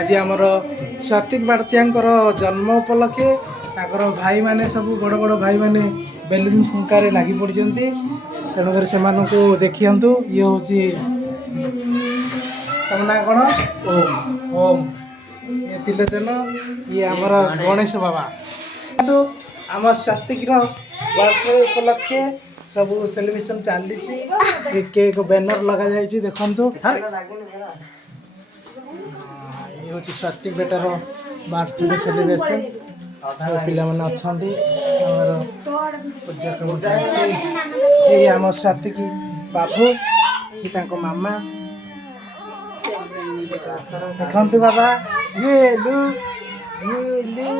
आज आमर स्वातिक बाड़तियांकर जन्म उपलक्षे ताकर भाई माने सब बड़ बड़ भाई माने बेलून फुंकार लगी पड़ी तेणुक से देखिए ये हूँ तुम ना कौन ओम ओम ये तिलोचन ये आमर गणेश बाबा तो आम स्वातिक बर्थडे उपलक्षे सब सेलिब्रेशन चली केक बैनर लगा जाए देखु ये हूँ स्वातिक बेटार बर्थडे सेलिब्रेशन सब पिला मैंने अच्छा पूजा ये आम स्वातिक बाबू कि मामा देखते बाबा ये लू ये